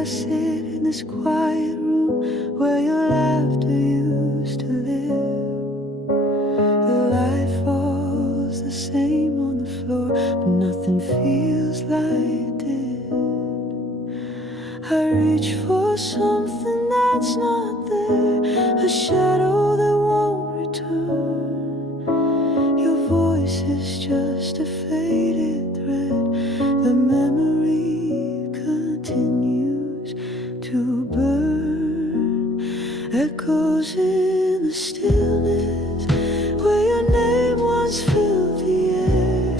I sit in this quiet room where your laughter used to live. The light falls the same on the floor, but nothing feels like it. I reach for something that's not there, a shadow that won't return. Your voice is just a faded thread. The memory continues to burn. Echoes in the stillness where your name once filled the air.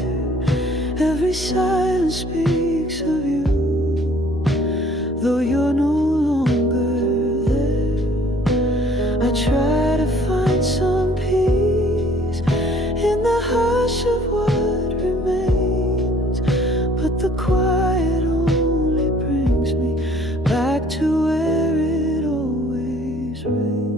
Every silence speaks of you, though you're no longer there. I try to find some peace in the hush of what remains, but the quiet only brings me back to where it always rains.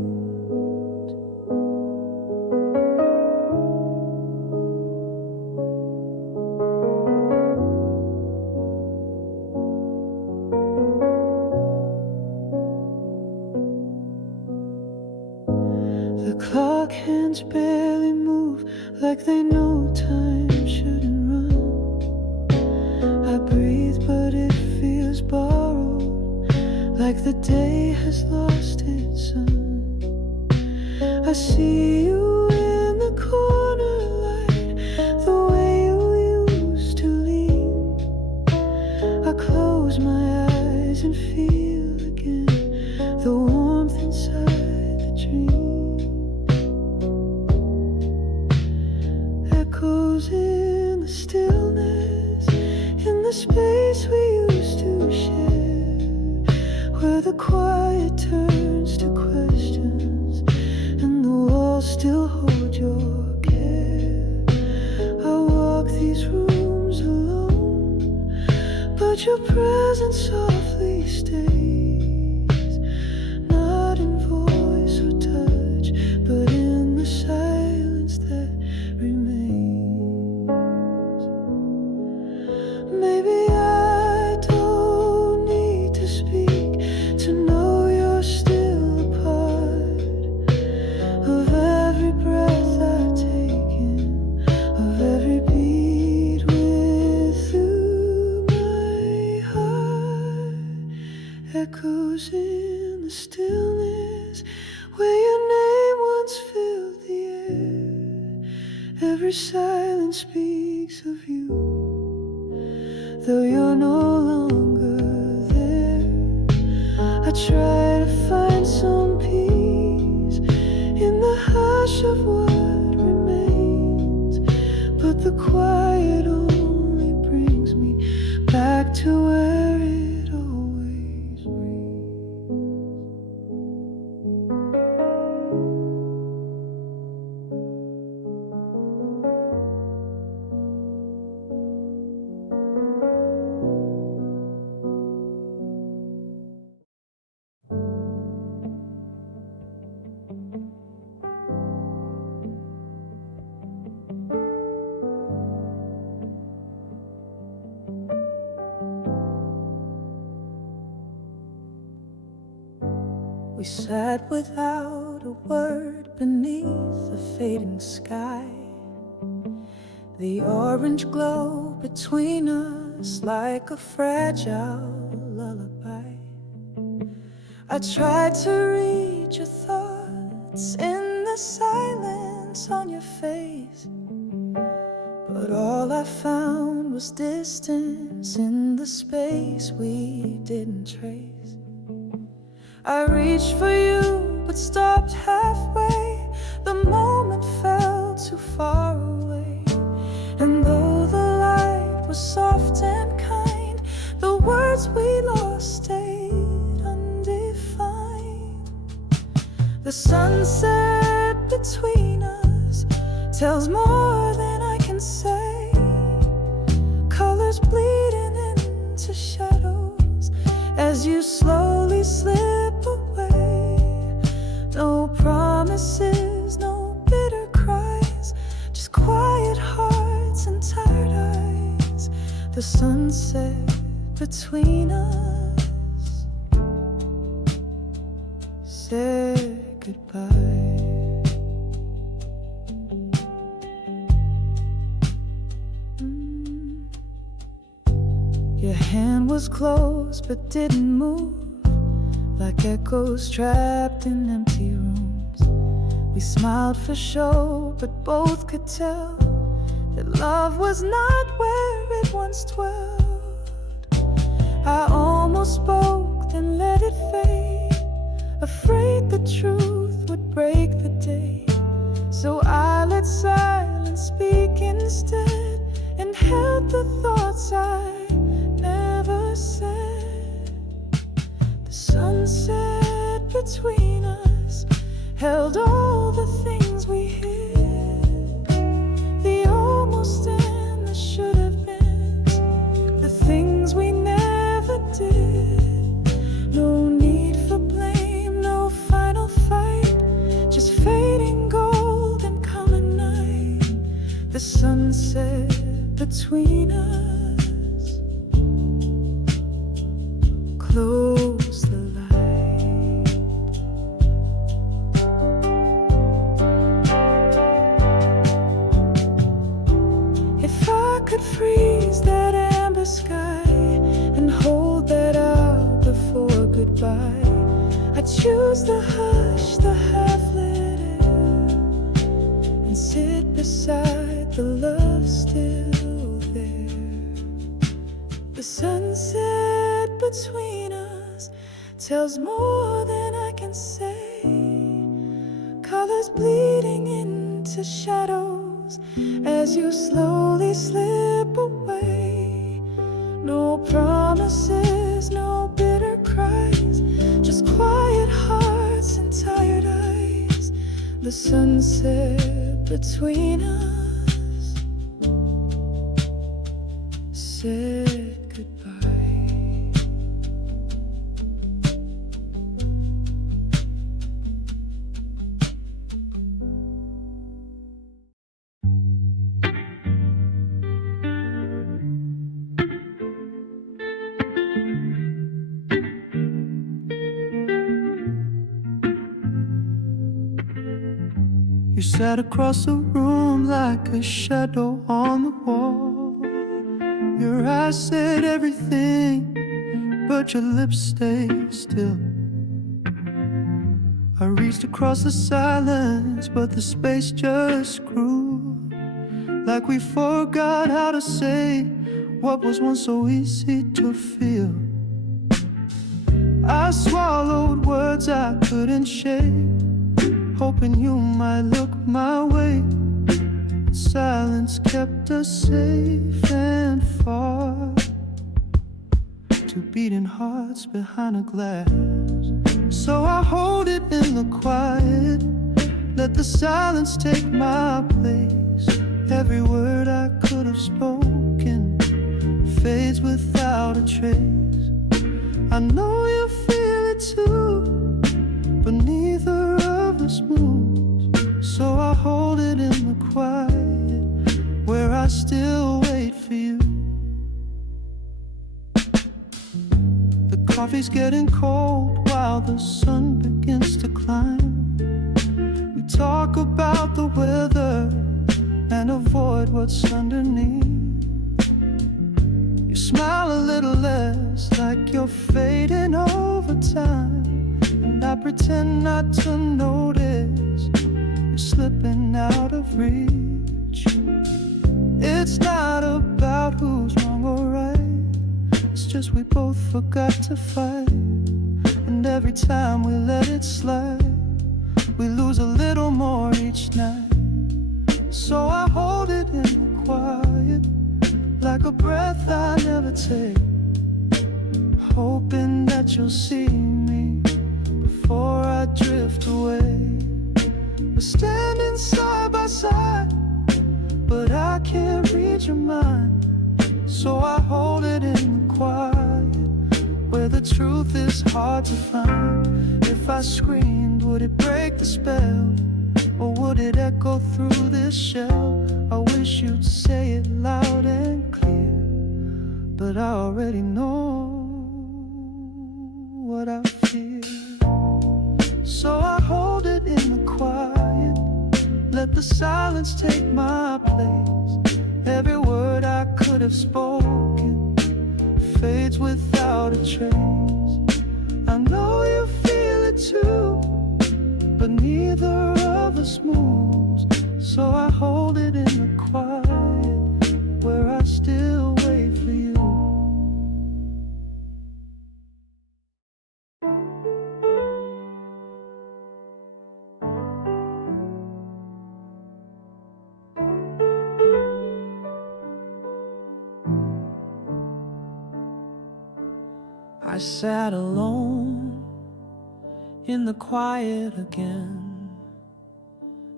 The clock hands barely move, like they know time shouldn't run. I breathe but it feels borrowed, like the day has lost its sun. I see you in the corner light, the way you used to lean. I close my eyes and feel again the warmth inside the dream. Echoes in the stillness, in the space we used to share, where the quiet turns to questions and the walls still hold your care. I walk these rooms alone, but your presence softly stays, not in voice or touch, but in the silence that remains. Maybe I don't need to speak to know you're still a part of every breath I take in, of every beat within my heart. Echoes in the stillness where your name once filled the air. Every silence speaks of you, though you're no longer there. I try to find some peace in the hush of what remains, but the quiet only brings me back to where it always rains. We sat without a word beneath the fading sky, the orange glow between us like a fragile lullaby. I tried to read your thoughts in the silence on your face, but all I found was distance in the space we didn't trace. I reached for you, but stopped halfway. The moment felt too far away, and though the light was soft and kind, the words we lost stayed undefined. The sunset between us tells more than I can say, colors bleeding into shadows as you slowly slip away. No promises, no bitter cries, just quiet hearts and tired eyes. The sunset between us said goodbye. Your hand was closed but didn't move, like echoes trapped in empty rooms. We smiled for show, but both could tell that love was not where it once dwelled. I almost spoke, then let it fade, afraid the truth would break the day. So I let silence speak instead, and held the thoughts I never said. The sunset between us held all the things we hid, the almost and the should have been, the things we never did. No need for blame, no final fight, just fading gold and coming night. The sunset between us, close the light. If I could freeze that amber sky and hold that out before goodbye, I'd choose the hush, the half-lit air, and sit beside the love still there. The sunset between us tells more than I can say, colors bleeding into shadows as you slowly slip away. No promises, no bitter cries, just quiet hearts and tired eyes. The sunset between us said goodbye. You sat across the room like a shadow on the wall. Your eyes said everything, but your lips stayed still. I reached across the silence, but the space just grew, like we forgot how to say what was once so easy to feel. I swallowed words I couldn't shake, hoping you might look my way. But silence kept us safe and far, two beating hearts behind a glass. So I hold it in the quiet, let the silence take my place. Every word I could have spoken fades without a trace. I know you feel it too, but neither of us moves. So I hold it in the quiet, where I still wait for you. The coffee's getting cold while the sun begins to climb. We talk about the weather and avoid what's underneath. You smile a little less, like you're fading over time, and I pretend not to notice you're slipping out of reach. It's not about who's wrong or right, it's just we both forgot to fight. And every time we let it slide, we lose a little more each night. So I hold it in the quiet, like a breath I never take, hoping that you'll see me before I drift away. We're standing side by side, but I can't read your mind. So I hold it in the quiet, where the truth is hard to find. If I screamed, would it break the spell, or would it echo through this shell? I wish you'd say it loud and clear, but I already know what I feel. So let the silence take my place. Every word I could have spoken fades without a trace. I know you feel it too, but neither of us moves. So I hold it in the quiet, where I still wait for you. I sat alone in the quiet again.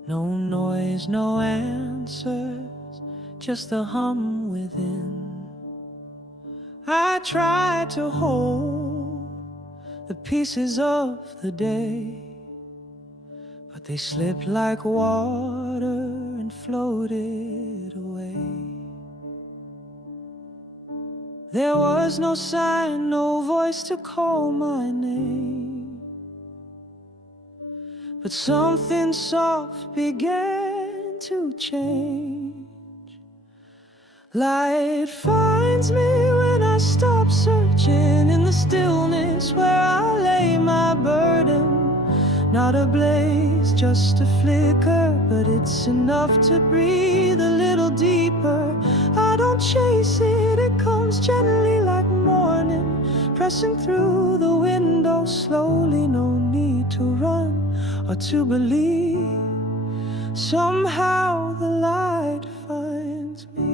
No noise, no answers, just the hum within. I tried to hold the pieces of the day, but they slipped like water and floated away. There was no sign, no voice to call my name, but something soft began to change. Light finds me when I stop searching in the stillness where I lay my burden. Not a blaze, just a flicker, but it's enough to breathe a little deeper. I don't chase it, it comes gently like morning, pressing through the window slowly. No need to run or to believe. Somehow the light finds me.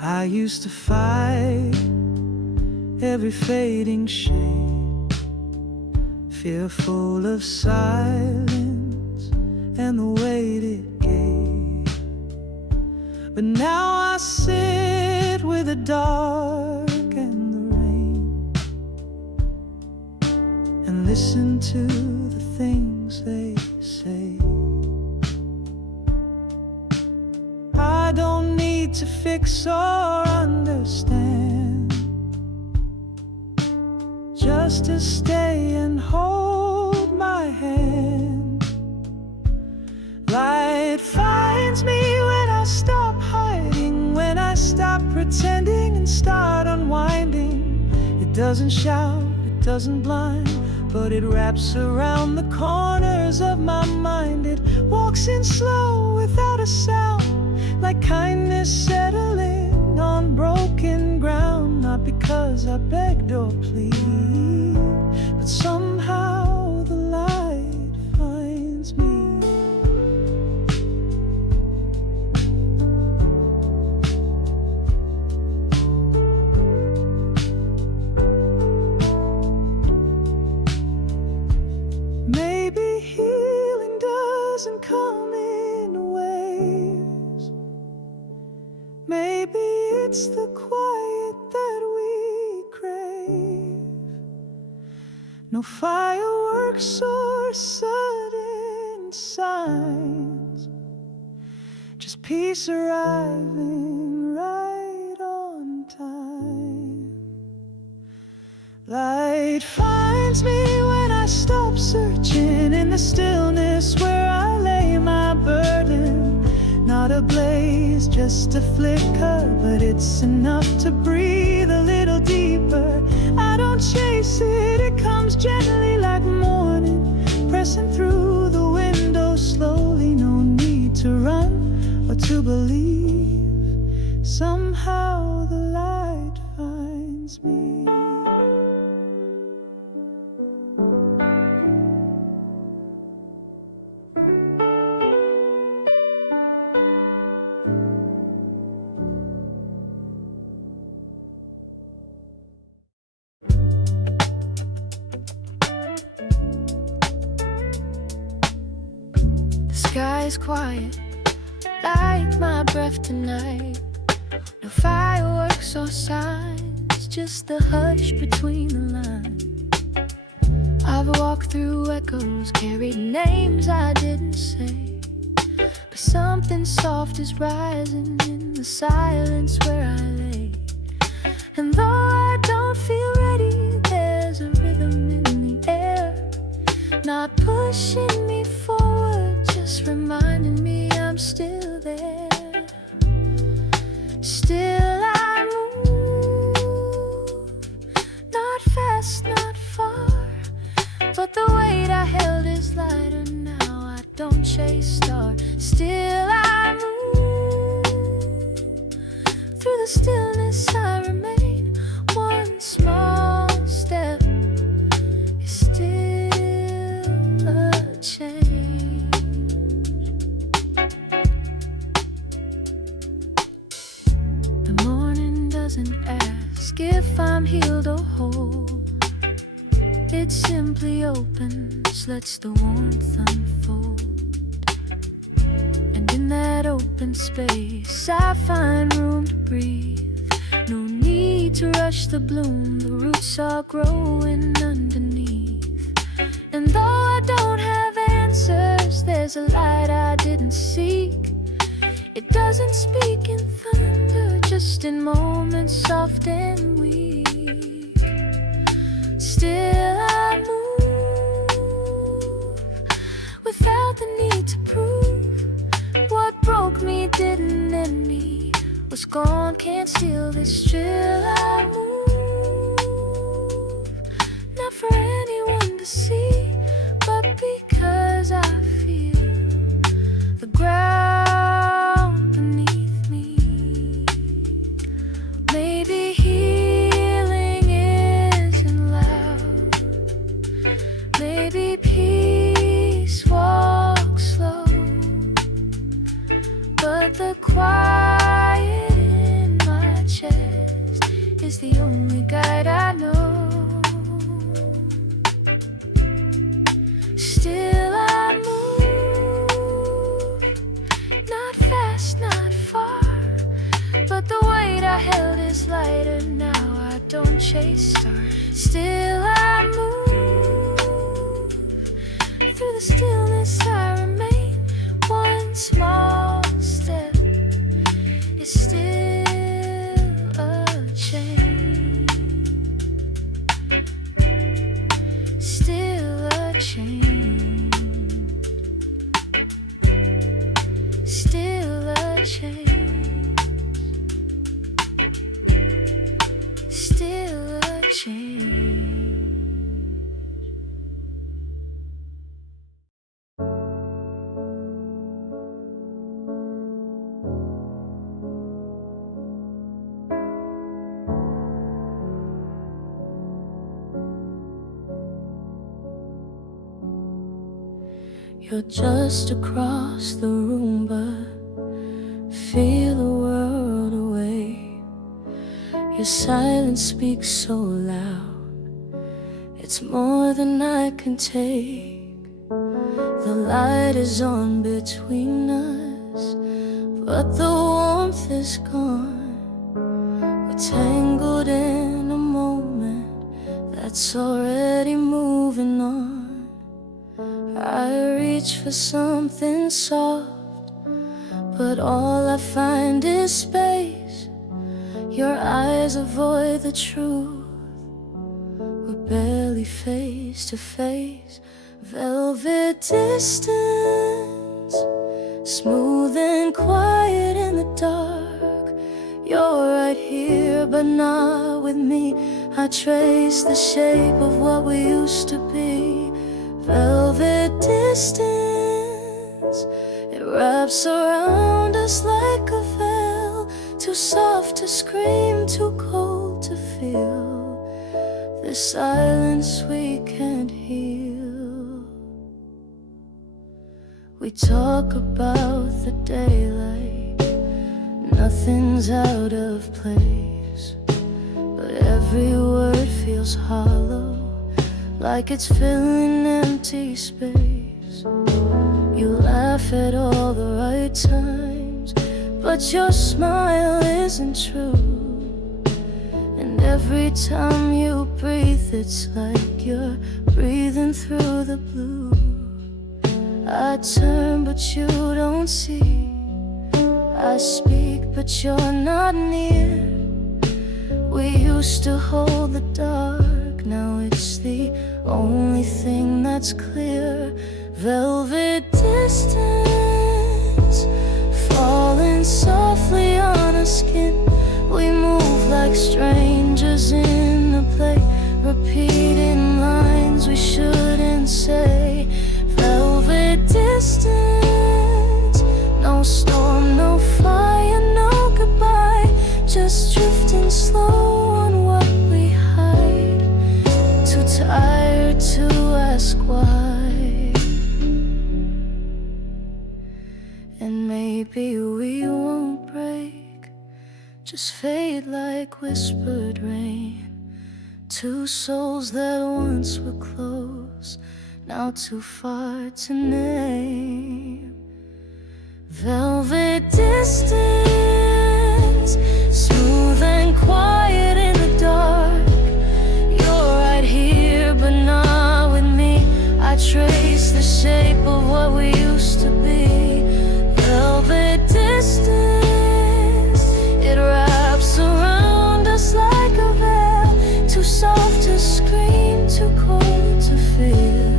I used to fight every fading shade, fearful of silence and the weight it gave. But now I sit with the dark and the rain and listen to the things they say. I don't need to fix or understand, just to stay and hold my hand. Light finds me when I stop hiding, when I stop pretending and start unwinding. It doesn't shout, it doesn't blind, but it wraps around the corners of my mind. It walks in slow without a sound, like kindness settling on broken ground. Not because I begged or plead, but somehow the light finds me. Maybe healing doesn't come in waves. Maybe it's the quiet that we crave. No fireworks or sudden signs, just peace arriving right on time. Light finds me when I stop searching in the stillness where I lay my burden. Not a blaze, just a flicker, but it's enough to breathe a little deeper. I don't chase it, it comes gently like morning, pressing through the window slowly. No need to run or to believe. Somehow the light finds me. Sky's quiet, like my breath tonight. No fireworks or signs, just the hush between the lines. I've walked through echoes, carried names I didn't say, but something soft is rising in the silence where I lay. And though I don't feel ready, there's a rhythm in the air, not pushing me forward, just reminding me I'm still there. Still I move, not fast, not far, but the weight I held is lighter now. I don't chase stars. Still I move, through the stillness I remain. One small step is still a change. The morning doesn't ask if I'm healed or whole. It simply opens, lets the warmth unfold. And in that open space, I find room to breathe. No need to rush the bloom, the roots are growing underneath. And though I don't have answers, there's a light I didn't seek. It doesn't speak in thunder, just in moments soft and weak. Still I move, without the need to prove. What broke me didn't end me, what's gone can't steal this. Still I move, not for anyone to see, but because I feel the ground beneath me. Maybe healing isn't loud, maybe peace walks slow, but the quiet in my chest is the only guide I know. Still I move, not fast, not far, but the weight I held is lighter now. I don't chase stars. Still I move, through the stillness I remain. One small step is still a change. Still a change. Still a change. Still a change. You're just across the room, but feel the world away. Your silence speaks so loud, it's more than I can take. The light is on between us, but the warmth is gone. We're tangled in a moment that's already moving on. I reach for something soft, but all I find is space. Your eyes avoid the truth. We're barely face to face. Velvet distance, smooth and quiet in the dark. You're right here, but not with me. I trace the shape of what we used to be. Velvet distance, it wraps around us like a veil. Too soft to scream, too cold to feel. This silence we can't heal. We talk about the daylight, nothing's out of place, but every word feels hollow, like it's filling empty space. You laugh at all the right times, but your smile isn't true. And every time you breathe, it's like you're breathing through the blue. I turn, but you don't see. I speak, but you're not near. We used to hold the dark, now it's the only thing that's clear. Velvet distance, falling softly on our skin. We move like strangers in a play, repeating lines we shouldn't say. Velvet distance, no storm, no fire, no goodbye, just drifting slow on what we hide. Too tired to ask why. And maybe we won't break, just fade like whispered rain. Two souls that once were close, now too far to name. Velvet distance, smooth and quiet in the dark. You're right here, but not with me. I trace the shape of what we used to be. Velvet distance, it wraps around us like a veil. Too soft to scream, too cold to feel.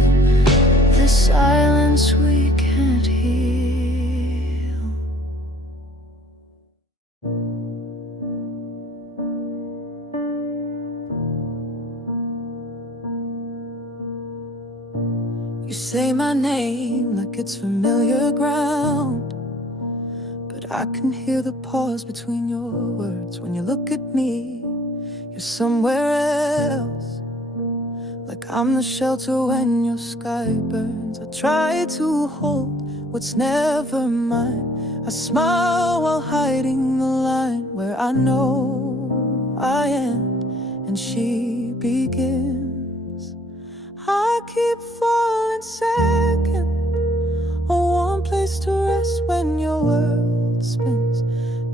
The silence we can't heal. You say my name like it's familiar ground, but I can hear the pause between your words. When you look at me, you're somewhere else, like I'm the shelter when your sky burns. I try to hold what's never mine. I smile while hiding the line where I know I end and she begins. I keep falling second, a warm place to rest when your world spins.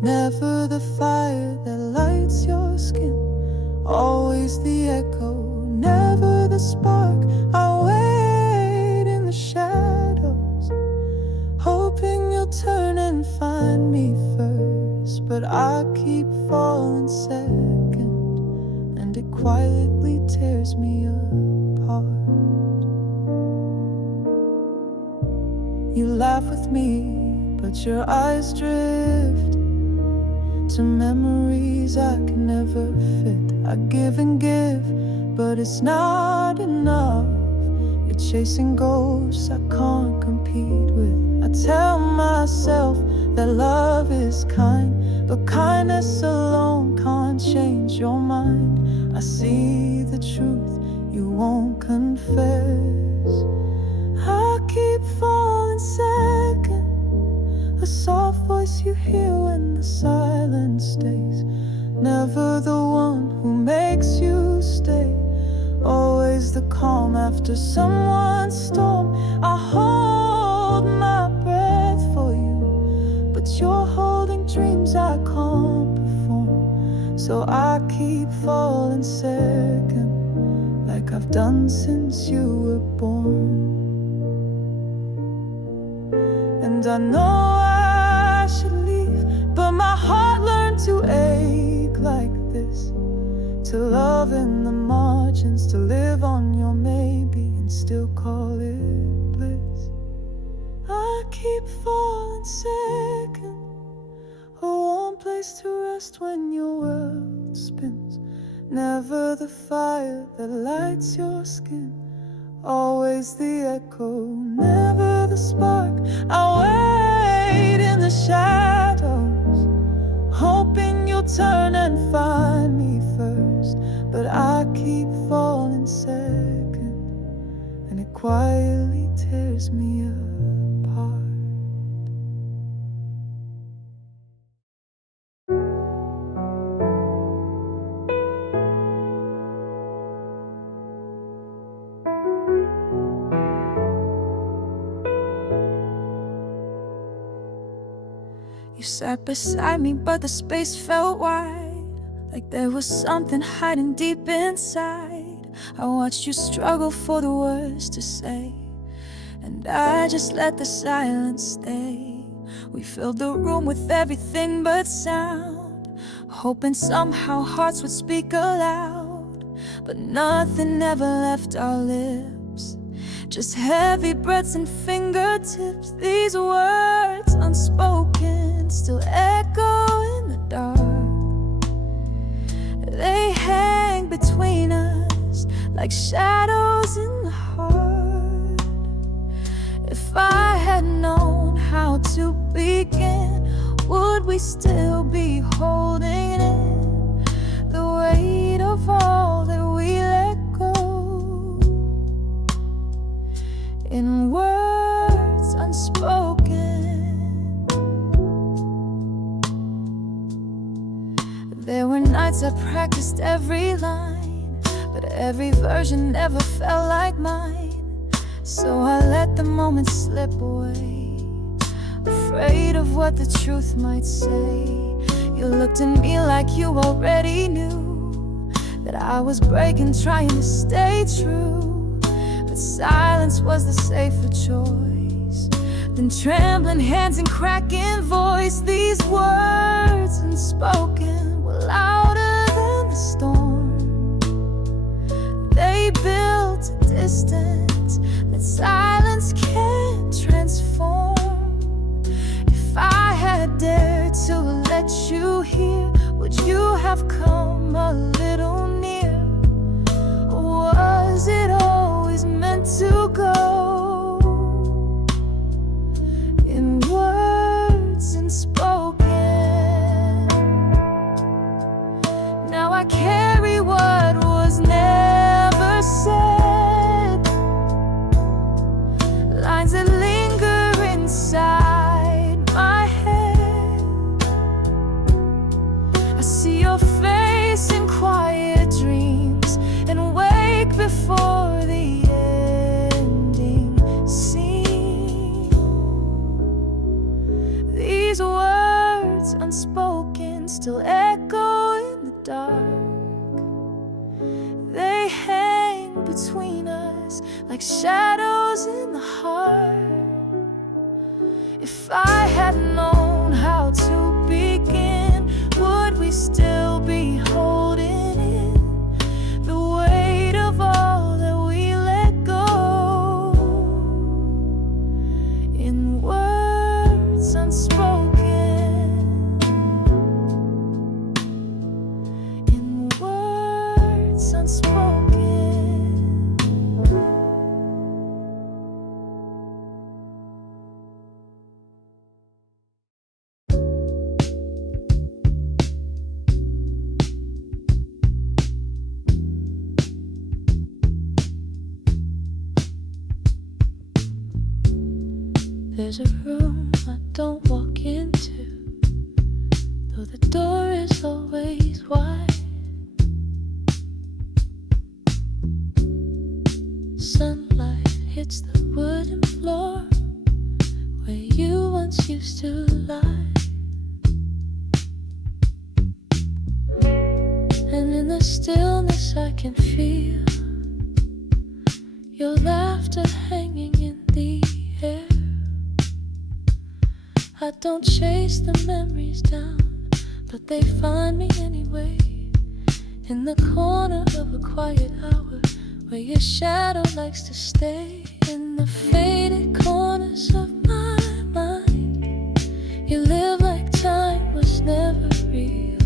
Never the fire that lights your skin, always the echo, never the spark. I wait in the shadows, hoping you'll turn and find me first. But I keep falling second, and it quietly tears me apart. You laugh with me, but your eyes drift to memories I can never fit. I give and give, but it's not enough. You're chasing ghosts I can't compete with. I tell myself that love is kind, but kindness alone can't change your mind. I see the truth you won't confess. I keep falling second, a soft voice you hear when the silence stays. Never the one who makes you stay, always the calm after someone's storm. I hold my breath for you, but you're holding dreams I can't perform. So I keep falling second, like I've done since you were born. And I know I should leave, but my heart learned to ache like this. To love in the margins, to live on your maybe and still call it bliss. I keep falling second, a warm place to rest when your world spins. Never the fire that lights your skin, always the echo, never the spark. I wait in the shadows, hoping you'll turn and find me first. But I keep falling second, and it quietly tears me apart. You sat beside me, but the space felt wide, like there was something hiding deep inside. I watched you struggle for the words to say, and I just let the silence stay. We filled the room with everything but sound, hoping somehow hearts would speak aloud. But nothing ever left our lips, just heavy breaths and fingertips. These words unspoken still echo in the dark. They hang between us like shadows in the heart. If I had known how to begin, would we still be holding in the weight of all that we let go? In words unspoken, there were nights I practiced every line, but every version never felt like mine. So I let the moment slip away, afraid of what the truth might say. You looked at me like you already knew that I was breaking, trying to stay true. But silence was the safer choice than trembling hands and cracking voice. These words unspoken were louder than the storm. They built a distance that silence can't transform. If I had dared to let you hear, would you have come a little near? Or was it always meant to go? In words unspoken, now I carry what was never said, lines that linger inside my head. I see your face in quiet dreams and wake before the ending scene. These words unspoken still echo in the dark. They hang between us like shadows in the heart. If I had known how to begin, would we still be holding in the weight of all that we let go? In words unspoken, in words unspoken. There's a room I don't walk into, though the door is always wide. Sunlight hits the wooden floor where you once used to lie. And in the stillness I can feel your laughter hanging in the air. I don't chase the memories down, but they find me anyway. In the corner of a quiet hour where your shadow likes to stay. In the faded corners of my mind, you live like time was never real.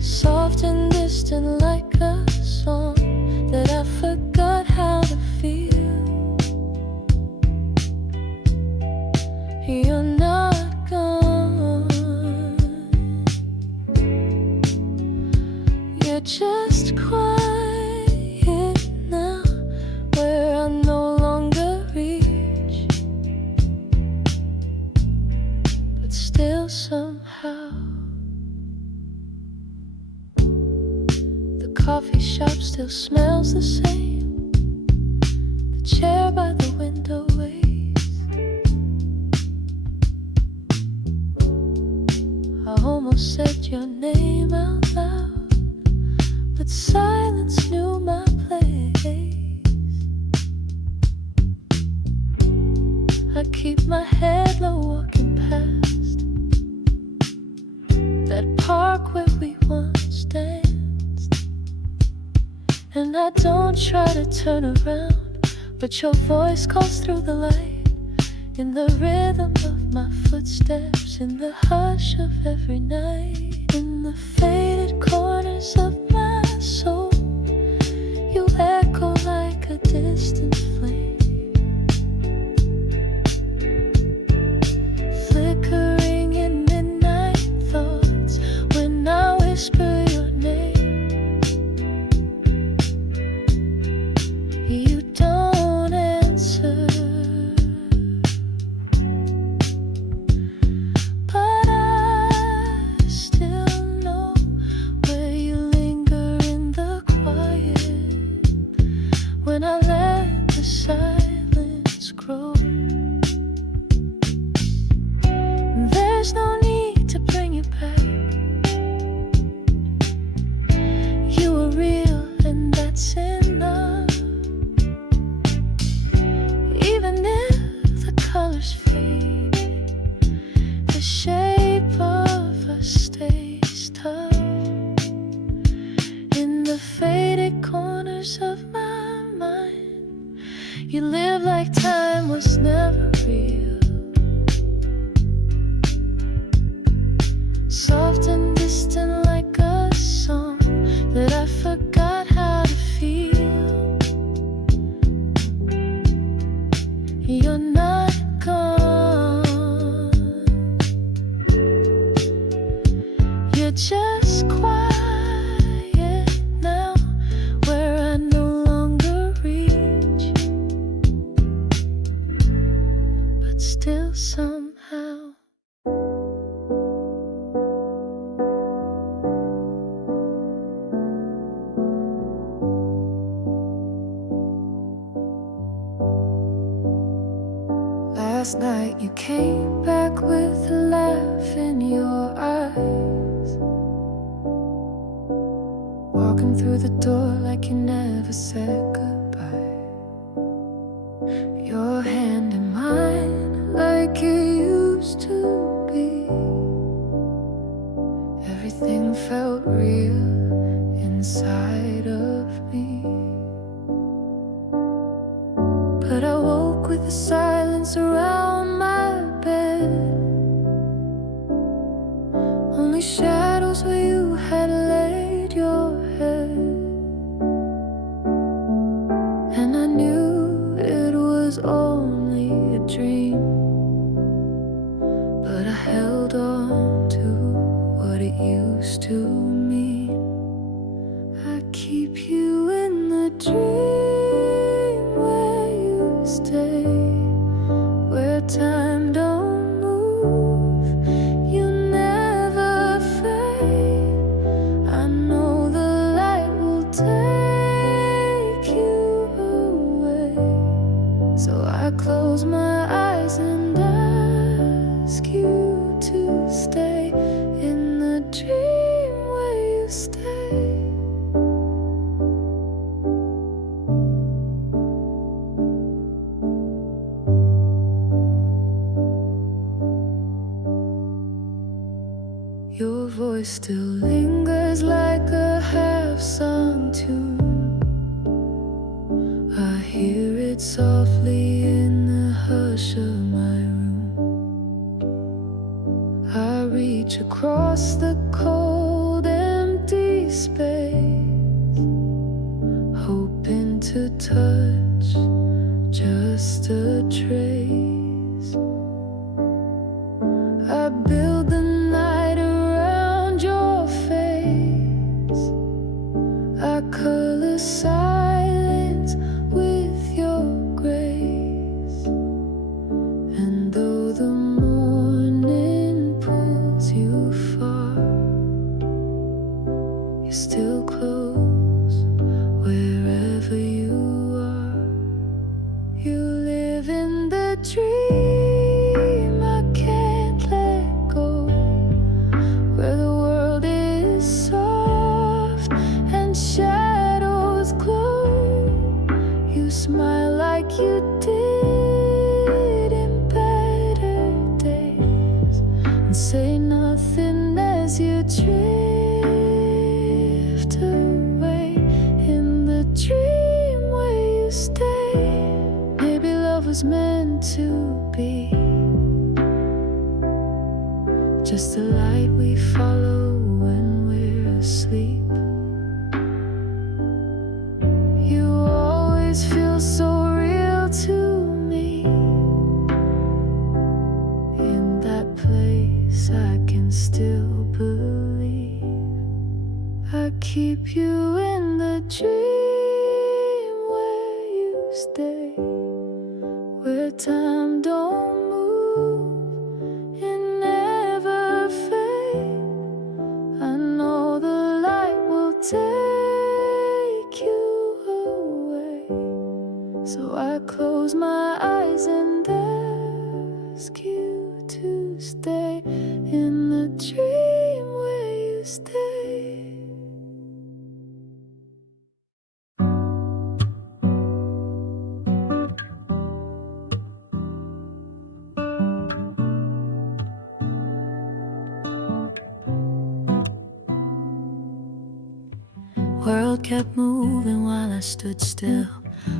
Soft and distant like a song that I forgot how to feel. You're not gone, you're just quiet now, where I no longer reach. But still somehow the coffee shop still smells the same. The chair by the window waits. I almost said your name out loud, but silence knew my place. keep my head low walking past that park where we once danced. And I don't try to turn around, but your voice calls through the light, in the rhythm of my footsteps, in the hush of every night, in the faded corners of my soul. You echo like a distant flame, flickering in midnight thoughts when I whisper your name. You don't answer, but I still know where you linger in the quiet when I let the silence grow. There's no need to bring you back. You were real and that's enough. Even if the colors fade, the shape of us stays tough. In the faded corners of my mind, you live like time was never real. Soft and distant like a song that I forgot how to feel. You're not gone, you're just quiet now, where I no longer reach, but still somehow last night you came back with a laugh in your eyes, walking through the door like you never said goodbye. Your hand in mine like it used to be. Everything felt real inside of me. But I woke with the silence around my bed, only shadows where you had laid your head. And I knew it was only a dream, but I held on to what it used to mean. I keep you in the dream where you stay, where time don't move, you never fade. I know the light will take you away, so I close my eyes and ask you to stay in the dream where you stay. Your voice still lingers like a half-sung tune. I hear it softly in the hush of my room. I reach across the cold, empty space, hoping to touch just a trace. I build the night around your face. I color silence with your grace. And though the morning pulls you far, you're still close wherever you are. You live in the dream I can't let go, where the world is soft and shadows glow. You smile like you did in bed. was meant to be, just the light we follow when we're asleep. You always feel so real to me. In that place I can still believe. I keep you in the dream where you stay, where time don't move, it never fade. I know the light will take you away, so I close my eyes and ask you to stay in the dream where you stay. World kept moving while I stood still,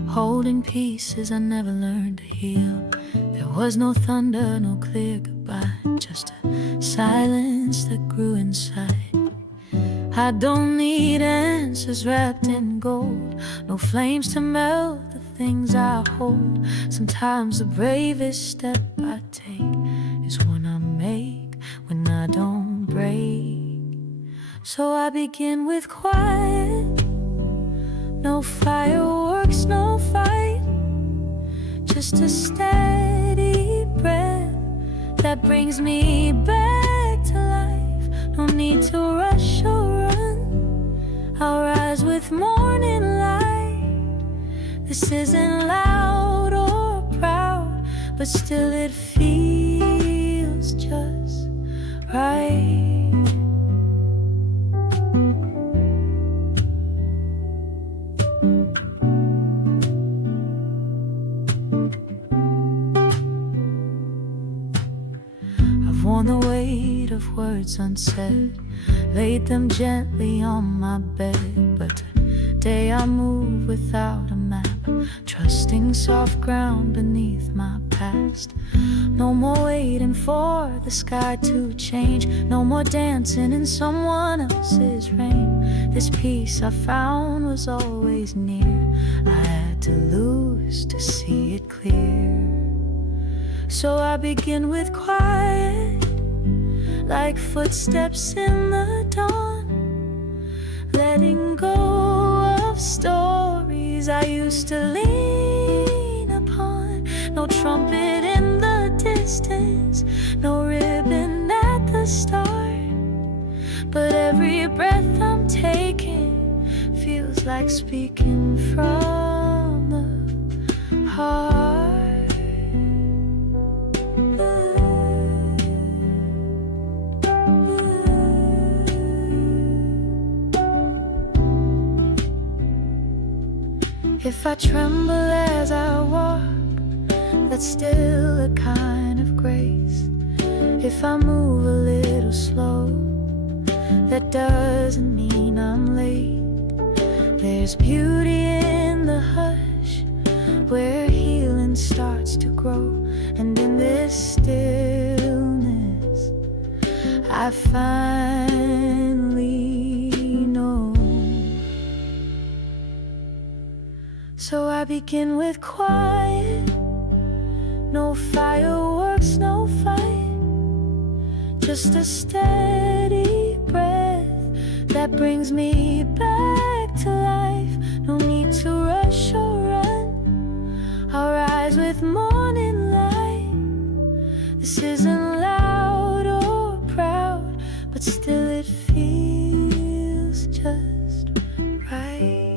holding pieces I never learned to heal. There was no thunder, no clear goodbye, just a silence that grew inside. I don't need answers wrapped in gold, no flames to melt the things I hold. Sometimes the bravest step I take is one I make when I don't break. So I begin with quiet, no fireworks, no fight, just a steady breath that brings me back to life. No need to rush or run, I'll rise with morning light. This isn't loud or proud, but still it feels just right. Worn the weight of words unsaid, laid them gently on my bed. But today I move without a map, trusting soft ground beneath my past. No more waiting for the sky to change, no more dancing in someone else's rain. This peace I found was always near, I had to lose to see it clear. So I begin with quiet, like footsteps in the dawn, letting go of stories I used to lean upon. No trumpet in the distance, no ribbon at the start, but every breath I'm taking feels like speaking from the heart. If I tremble as I walk, that's still a kind of grace. If I move a little slow, that doesn't mean I'm late. There's beauty in the hush, where healing starts to grow. And in this stillness, I finally know. So I begin with quiet, no fireworks, no fight, just a steady breath that brings me back to life. No need to rush or run, I'll rise with morning light. This isn't loud or proud, but still it feels just right.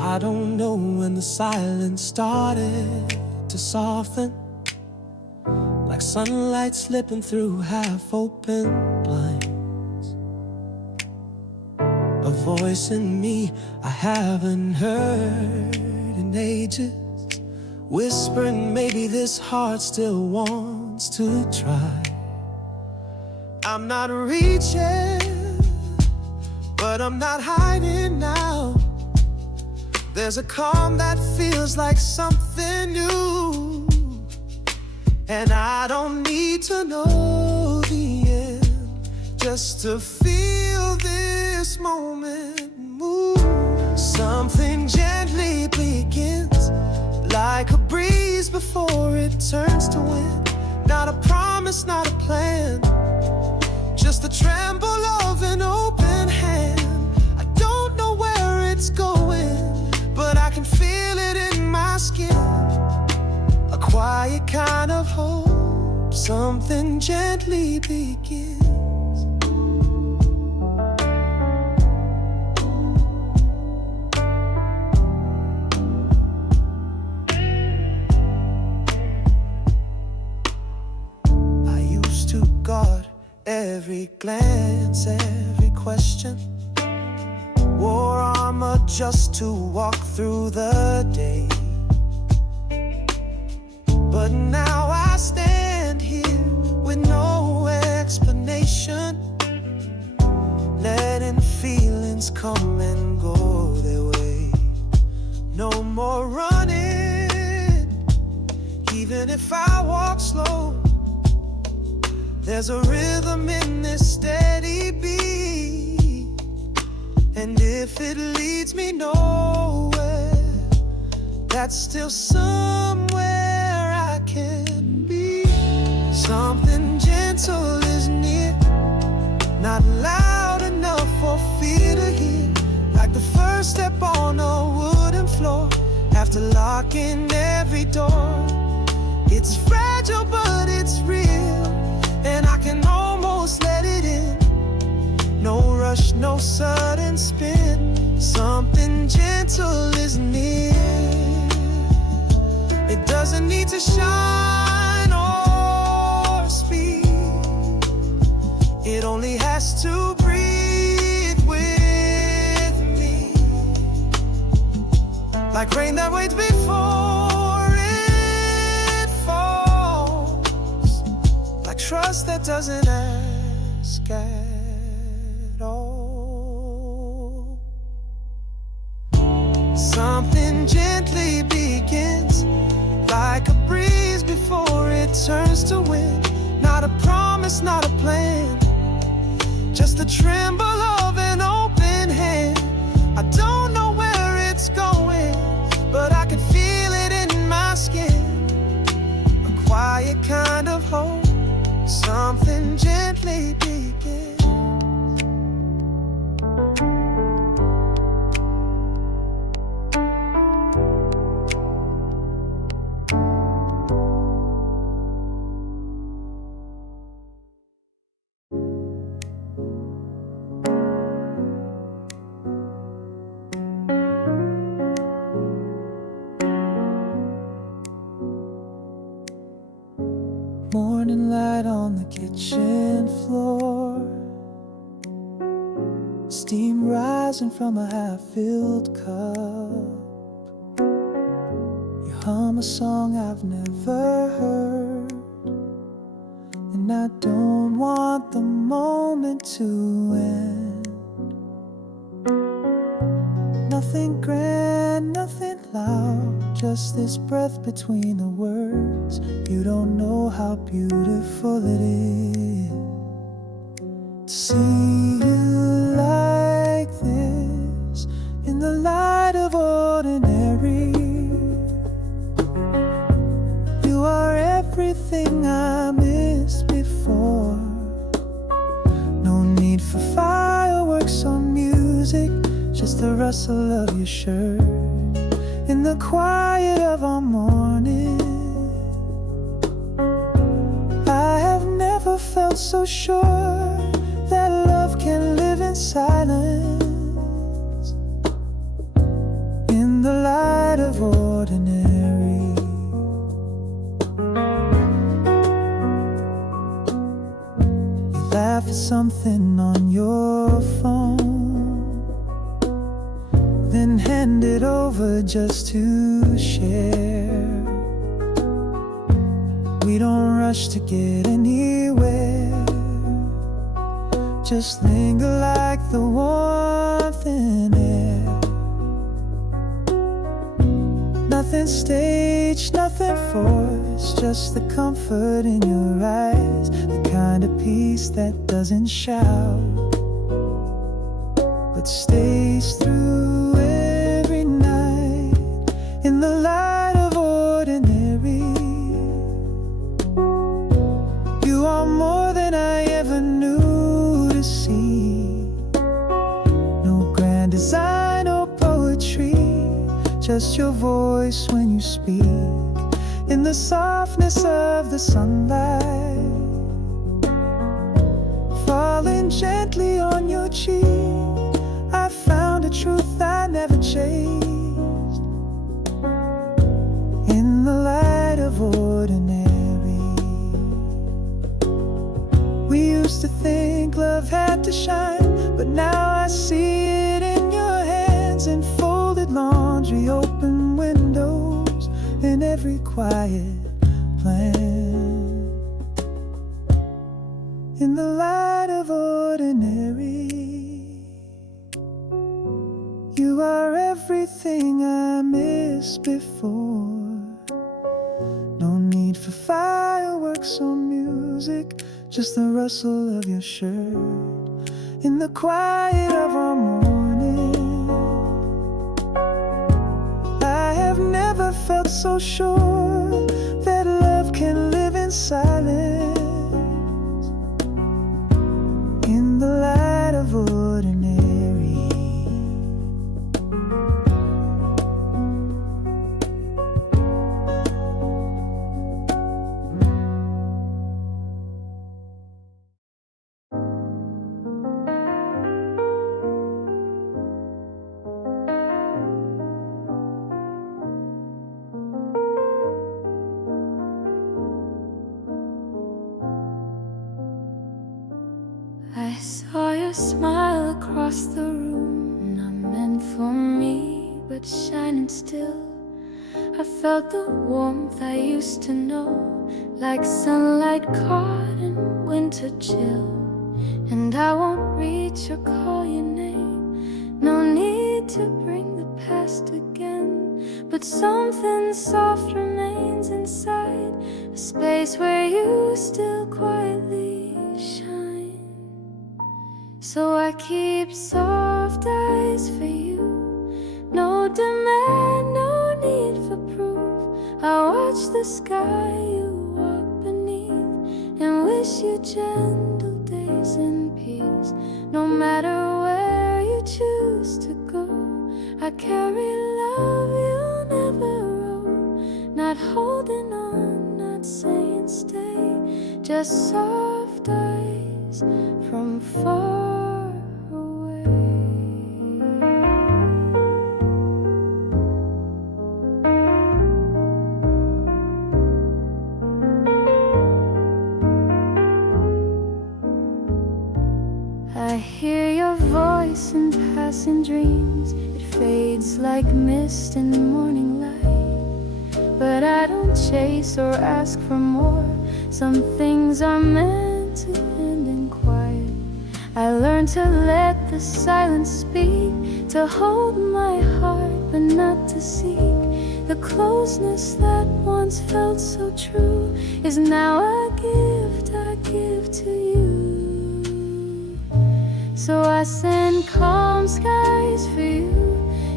I don't know when the silence started to soften. like sunlight slipping through half-open blinds. A voice in me I haven't heard in ages, whispering maybe this heart still wants to try. I'm not reaching, but I'm not hiding now. There's a calm that feels like something new, and I don't need to know the end just to feel this moment move. Something gently begins, like a breeze before it turns to wind. Not a promise, not a plan, just the tremble of an open hand. I don't know where it's going, but I can feel it in my skin. A quiet kind of hope, something gently begins. I used to guard every glance, every question, wore armor just to walk through the day. But now I stand here with no explanation, letting feelings come and go their way. No more running, even if I walk slow. There's a rhythm in this steady beat, and if it leads me nowhere, that's still somewhere I can be. Something gentle is near, not loud enough for fear to hear. Like the first step on a wooden floor, after locking every door. It's fragile but it's real, and I can almost let it in. No rush, no sudden spin. Something gentle is near. It doesn't need to shine or speak. It only has to breathe with me. Like rain that waits before it falls. Like trust that doesn't ask at all. Something gently begins, like a breeze before it turns to wind. Not a promise, not a plan, just the tremble of an open hand. I don't know where it's going, but I can feel it in my skin. A quiet kind of hope, something gently begins. Morning light on the kitchen floor, steam rising from a half-filled cup. You hum a song I've never heard, and I don't want the moment to end. Nothing grand, nothing loud, just this breath between the words. You don't know how beautiful it is to see you like this, in the light of ordinary. You are everything I missed before. No need for fireworks or music, just the rustle of your shirt in the quiet of our morning. I have never felt so sure that love can live in silence, in the light of ordinary. just to share. We don't rush to get anywhere, just linger like the warmth in air. Nothing staged, nothing forced, just the comfort in your eyes, the kind of peace that doesn't shout but stays through every night in the light of ordinary. You are more than I ever knew to see. No grand design or poetry, just your voice when you speak, in the softness of the sunlight, falling gently on your cheek. I found a truth I never chased, in the light of ordinary. We used to think love had to shine, but now I see it in your hands, in folded laundry, open windows, in every quiet plan, in the light of ordinary. You are everything I missed before. No need for fireworks or music, just the rustle of your shirt in the quiet of our morning. I have never felt so sure that love can live in silence, in the light of ordinary. I saw your smile across the room, not meant for me, but shining still. I felt the warmth I used to know, like sunlight caught in winter chill. And I won't reach or call your name, no need to bring the past again, but something soft remains inside, a space where you still quietly shine. So I keep soft eyes for you, no demand, no need for proof. I watch the sky you walk beneath and wish you gentle days in peace. No matter where you choose to go, I carry love you'll never owe. Not holding on, not saying stay, just soft eyes from far. I hear your voice in passing dreams. It fades like mist in the morning light, but I don't chase or ask for more. Some things are meant to end in quiet. I learned to let the silence speak, to hold my heart but not to seek. The closeness that once felt so true is now a gift I give to you. So I send calm skies for you,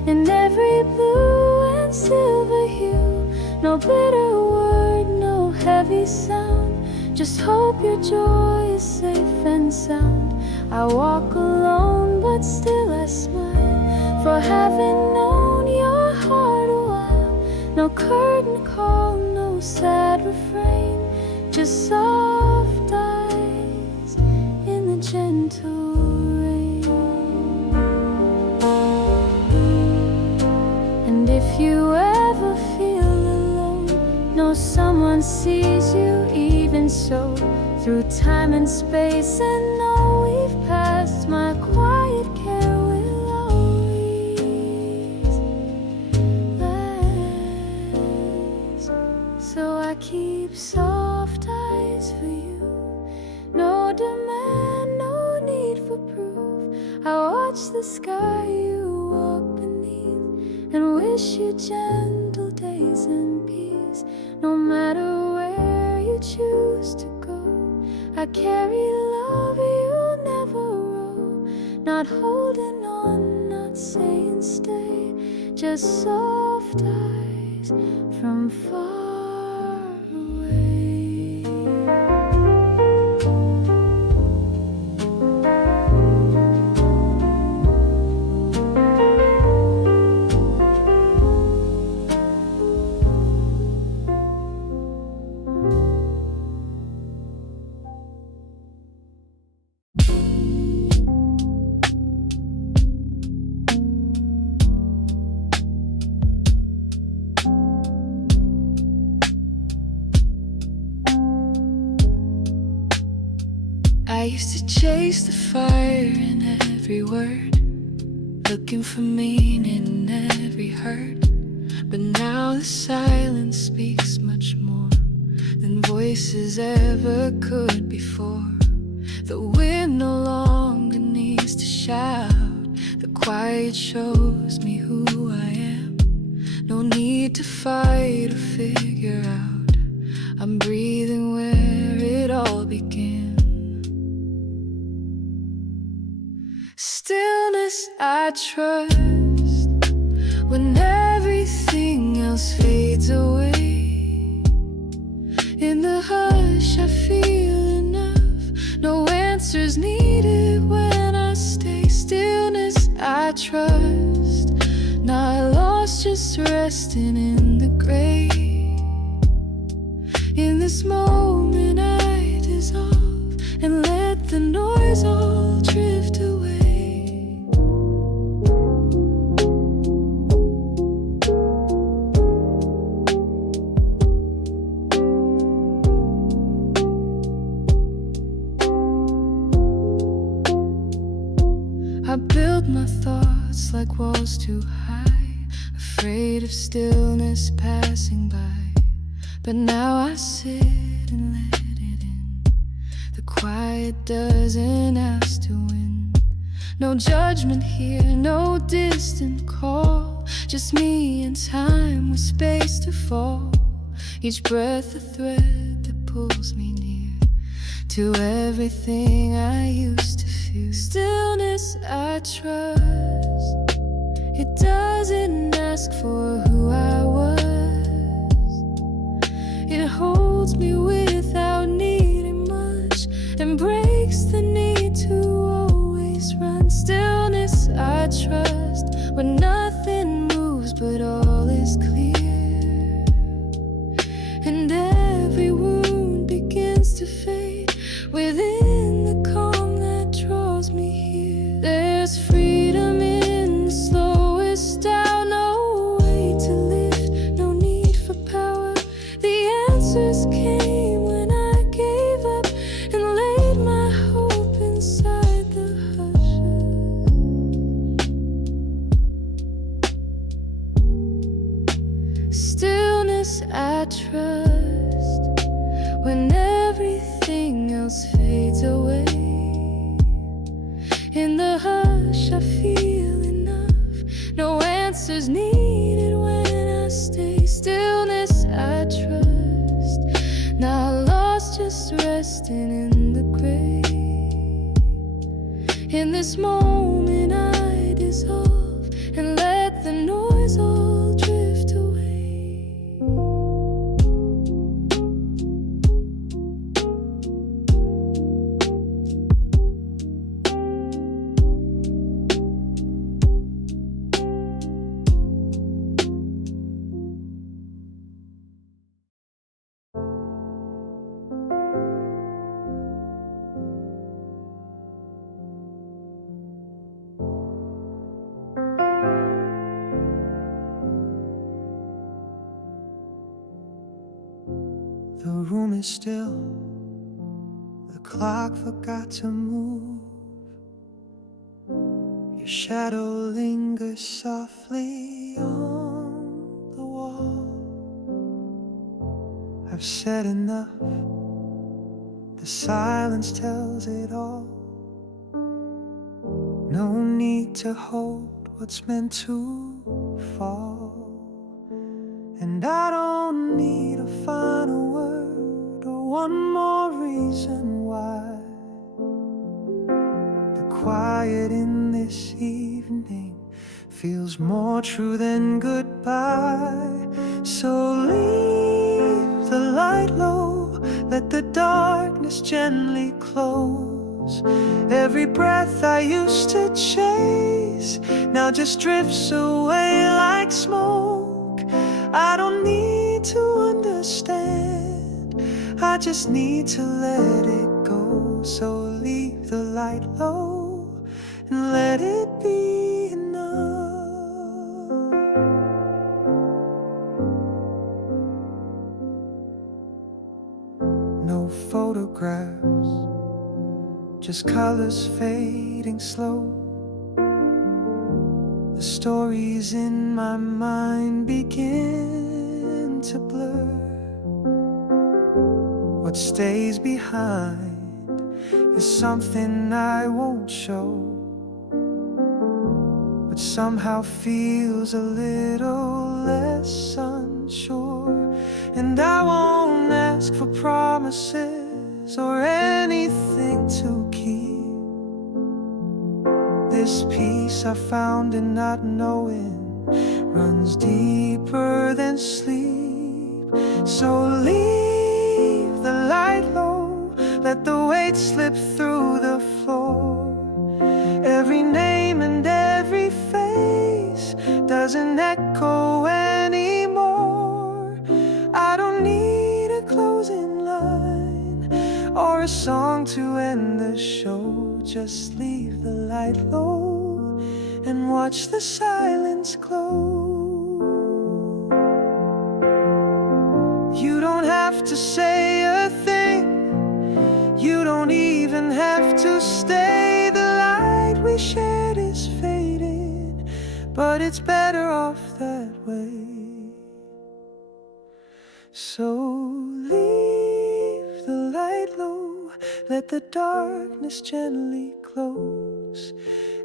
in every blue and silver hue. No bitter word, no heavy sound, just hope your joy is safe and sound. I walk alone but still I smile, for having known your heart a while. No curtain call, no sad refrain, just soft eyes in the gentle if you ever feel alone, know someone sees you even so, through time and space, and know we've passed. My quiet care will always I keep soft eyes for you. No demand, no need for proof. I watch the sky you walk beneath and wish you gentle days and peace. No matter where you choose to go, I carry love you'll never roll. Not holding on, not saying stay, just soft eyes from far away. I used to chase the fire in every word, looking for meaning in every hurt. But now the silence speaks much more than voices ever could before. The wind no longer needs to shout. The quiet shows me who I am. No need to fight or figure out. I'm breathing where it all began. Stillness I trust when everything else fades away. In the hush I feel enough. No answers needed when I stay. Stillness I trust, not lost, just resting in the grave. In this moment I dissolve and let the noise all drift away. I built my thoughts like walls too high, afraid of stillness passing by. But now I sit and let it in. The quiet doesn't ask to win. No judgment here, no distant call. Just me and time with space to fall. Each breath a thread that pulls me near to everything I used to fear. Stillness I trust, it doesn't ask for who I was. It holds me without needing much and breaks the need to always run. Stillness I trust when nothing moves but all is clear, and every wound begins to fade within the calm that draws me here. There's freedom in the slowest down, no way to lift, no need for power. The answers came when I gave up and laid my hope inside the hushes. Stillness I trust when everything else fades away. In the hush I feel enough, no answers needed when I stay. Stillness I trust, not lost, just resting in the grave. In this moment I dissolve and let the noise all drift away. The room is still, the clock forgot to move. Your shadow lingers softly on the wall. I've said enough. The silence tells it all. No need to hold what's meant to fall. And I don't need a final word or one more reason why. The quiet in this evening feels more true than goodbye. So leave the light low, let the darkness gently close. Every breath I used to chase now just drifts away like smoke. I don't need to understand, I just need to let it go. So leave the light low and let it be enough. No photographs, just colors fading slow. The stories in my mind begin to blur. What stays behind is something I won't show, but somehow feels a little less unsure. And I won't ask for promises or anything to keep. This peace I found in not knowing runs deeper than sleep. So leave the light low, let the weight slip through the floor. Every name and every face doesn't echo anymore. I don't need a closing line or a song to end the show. Just leave the light low and watch the silence glow. You don't have to say a thing, you don't even have to stay. The light we shared is fading, but it's better off that way. So leave the light low, let the darkness gently close.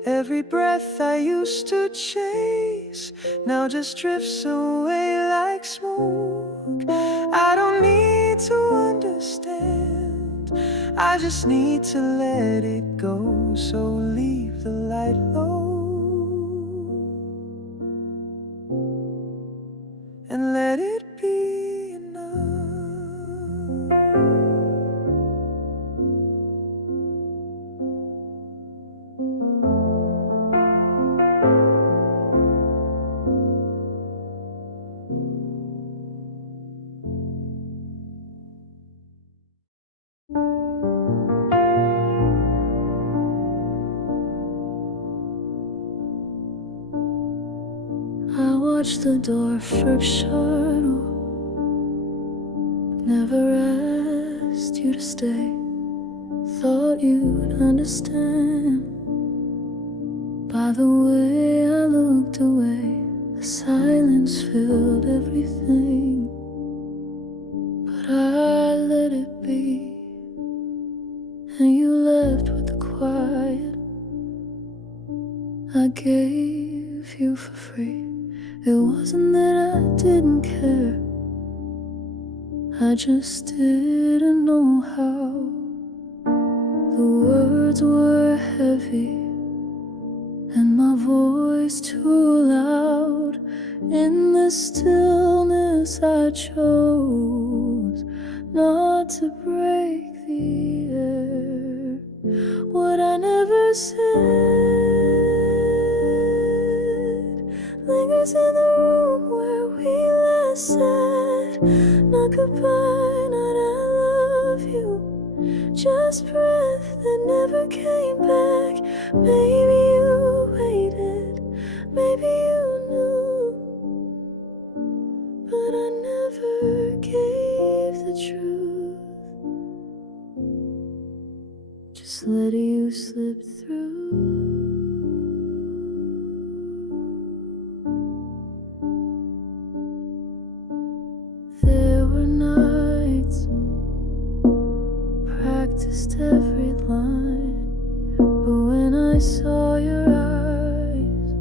Every breath I used to chase now just drifts away like smoke. I don't need to understand, I just need to let it go. So leave the light low and let it be enough. I watched the door first shut off, never asked you to stay. Thought you'd understand by the way I looked away. The silence filled everything, but I let it be, and you left with the quiet I gave you for free. It wasn't that I didn't care, I just didn't know how. The words were heavy and my voice too loud. In the stillness I chose not to break the air. What I never said lingers in the room where we last sat. Not goodbye, not I love you, just breath that never came back. Maybe you waited, maybe you knew, but I never gave the truth. Just let you slip through. There were nights I saw your eyes,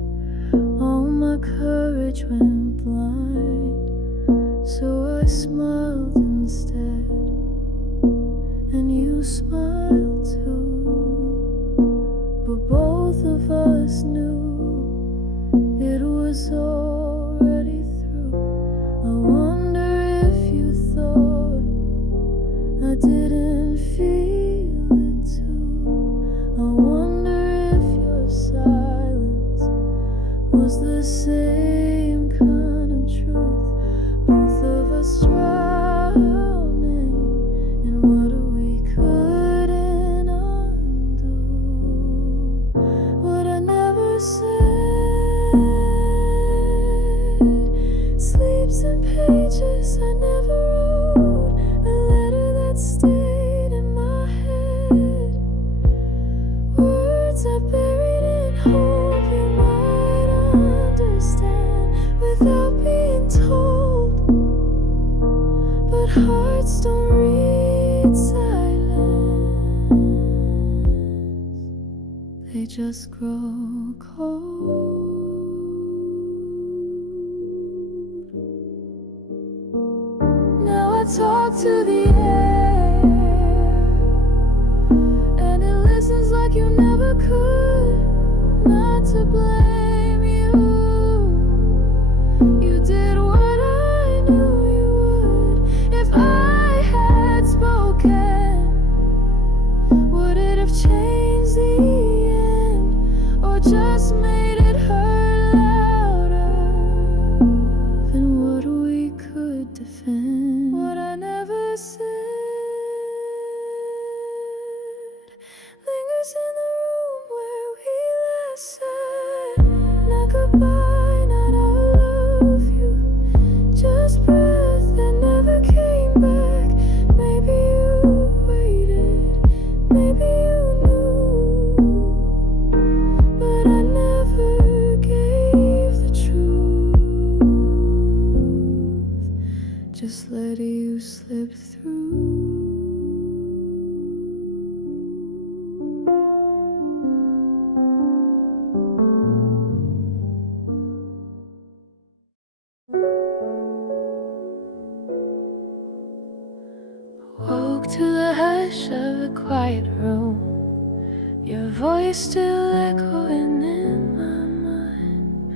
all my courage went blind. So I smiled instead, and you smiled too. But both of us knew it was already through. I wonder if you thought I didn't feel it too. I wonder if your silence was the same kind of truth. Both of us drowning in what we couldn't undo. What I never said sleeps in pages I never wrote, a letter that stayed in my head. Words I buried in hope you might understand without being told. But hearts don't read silence, they just grow cold. Now I talk to the air, and it listens like you never could. Not to blame you, you did what I knew you would. If I had spoken, would it have changed the end, or just made it hurt louder than what we could defend? What I never said lingers in the room where we last sat. Not goodbye, not I love you, just breath that never came back. Maybe you waited, maybe you knew, but I never gave the truth. Just let you slip through. Woke to the hush of a quiet room, your voice still echoing in my mind.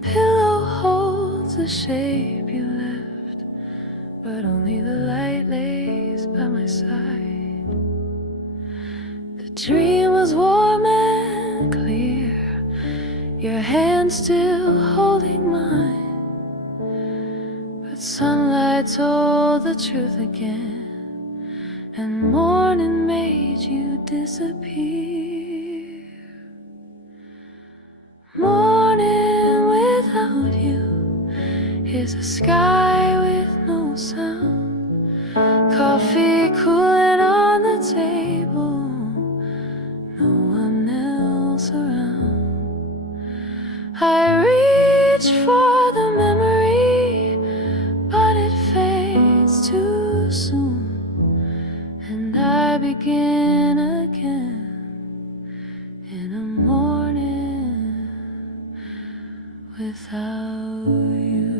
Pillow holds the shape you left, but only the light lays by my side. The dream was warm and clear, your hand still holding mine, but sunlight told the truth again, and morning made you disappear. Morning without you is a sky with no sound, coffee cooling on the table, no one else around. I reach for the memory, but it fades too soon, and I begin again in a morning without you.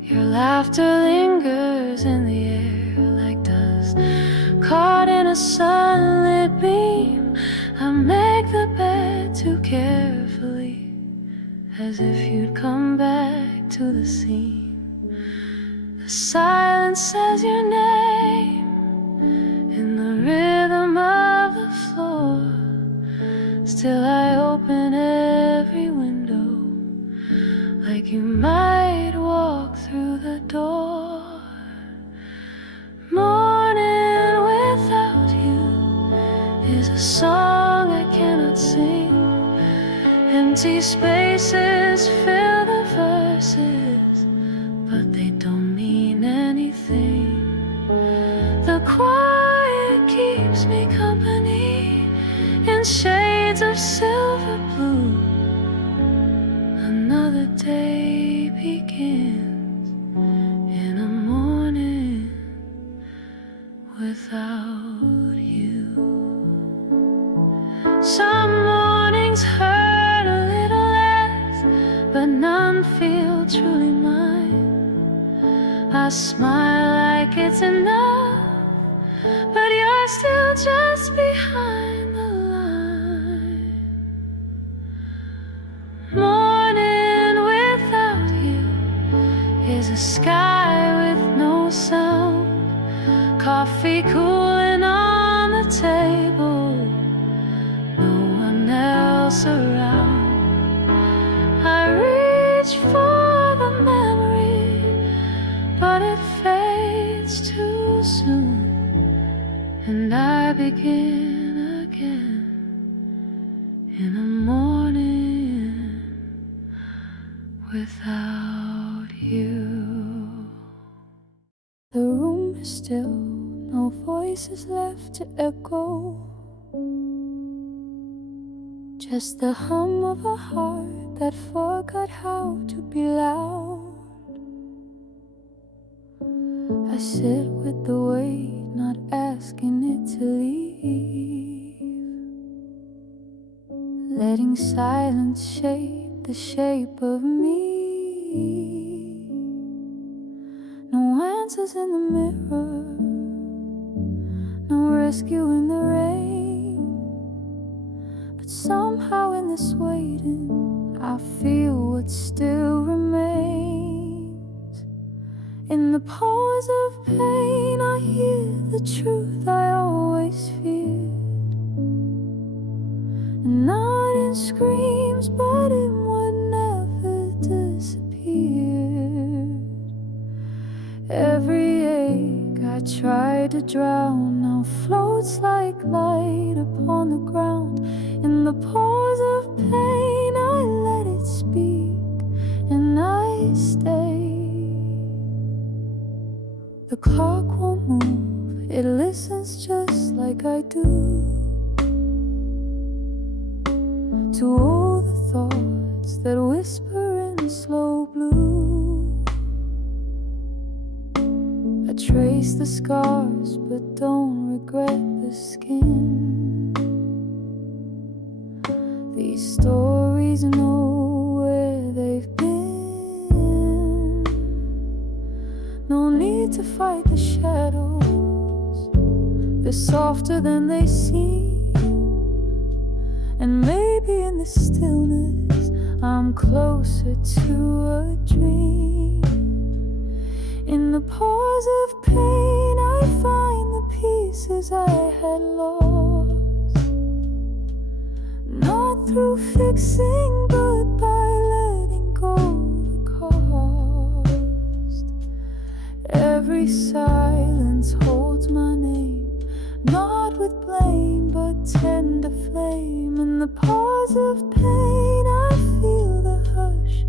Your laughter lingers in the air like dust caught in a sunlit beam. I make the bed too carefully, as if you'd come back to the scene. The silence says your name in the rhythm of the floor. Still I open every window, like you might walk through the door. Morning without you is a song I cannot sing. Empty spaces fill the verses, but they don't mean anything. The quiet keeps me company in shades of silver blue. Another day begins in a morning without you. I smile like it's enough, but you're still just behind the line. Morning without you is a sky with no sound. Coffee cooling on the table, no one else around. I reach for the memory, but it fades too soon, and I begin again in the morning without you. The room is still, no voices left to echo, just the hum of a heart that forgot how to be loud. I sit with the weight, not asking it to leave, letting silence shape the shape of me. No answers in the mirror, no rescue in the rain, but somehow in this waiting I feel what still remains. In the pause of pain I hear the truth I always feared, and not in screams but in what never disappeared. Every ache I tried to drown now floats like light upon the ground. In the pause of pain I let it speak, and I stay. The clock won't move, it listens just like I do to all the thoughts that whisper in slow blue. I trace the scars but don't regret the skin. These stories know where they've been. No need to fight the shadows, they're softer than they seem. And maybe in the stillness I'm closer to a dream. In the pause of pain I find the pieces I had lost, not through fixing but by letting go the cost. Every silence holds my name, not with blame but tender flame. In the pause of pain I feel the hush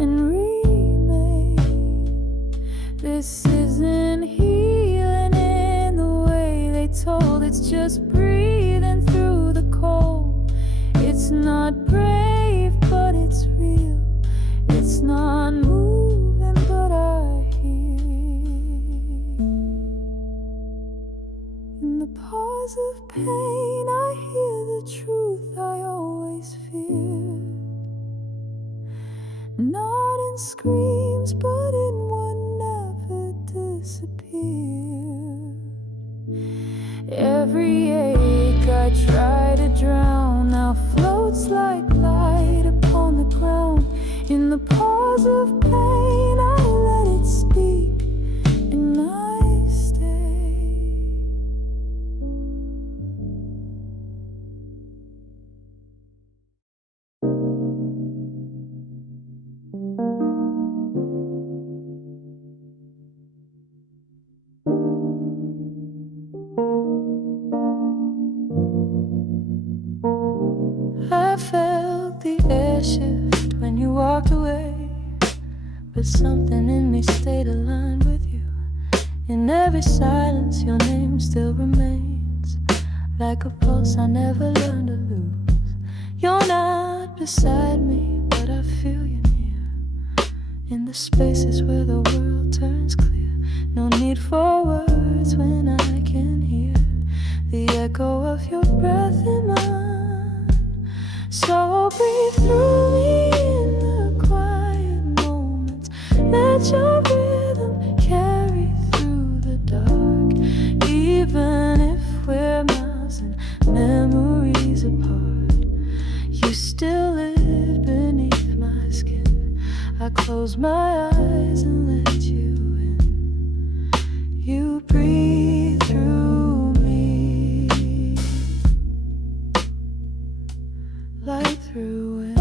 and remain. This isn't healing in the way they told, it's just breathing through the cold. It's not brave but it's real, it's not moving but I hear. In the pause of pain I hear the truth I always feared, not in screams but in what never disappeared. Every ache I try to drown now floats like light upon the ground. In the pause of pain I let it speak, and I stay. I felt the air shift when you walked away, but something in me stayed aligned with you. In every silence your name still remains, like a pulse I never learned to lose. You're not beside me, but I feel you near, in the spaces where the world turns clear. No need for words when I can hear the echo of your breath in mine. So breathe through me in the quiet moments, let your rhythm carry close my eyes and let you in. You breathe through me like through wind.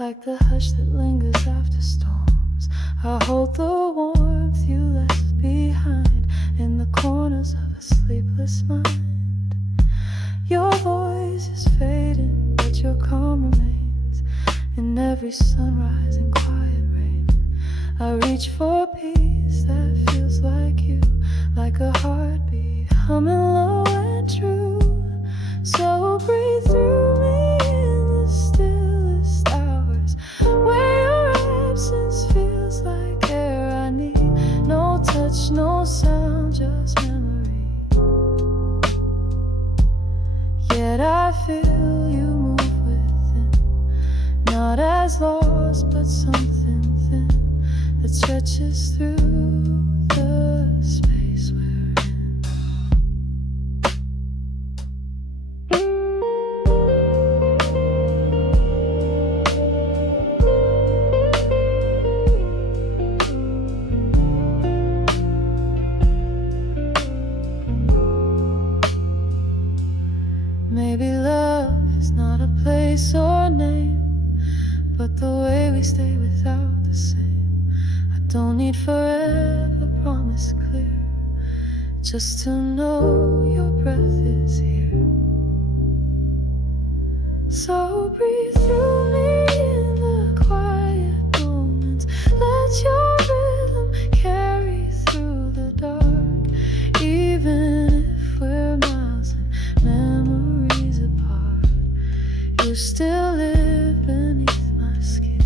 Like the hush that lingers after storms, I hold the warmth you left behind in the corners of a sleepless mind. Your voice is fading, but your calm remains in every sunrise and quiet rain. I reach for peace that feels like you, like a heartbeat humming low and true. So breathe through me in the stillest hours, where your absence feels like air I need. No touch, no sound, just memory. Yet I feel you move within, not as lost, but something thin that stretches through the space we're in. Maybe love is not a place or name, but the way we stay without the same. I don't need forever, promise clear, just to know your breath is here. So breathe through me in the quiet moments, let your rhythm carry through the dark, even if we're miles and memories apart. You still live beneath my skin.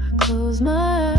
I close my eyes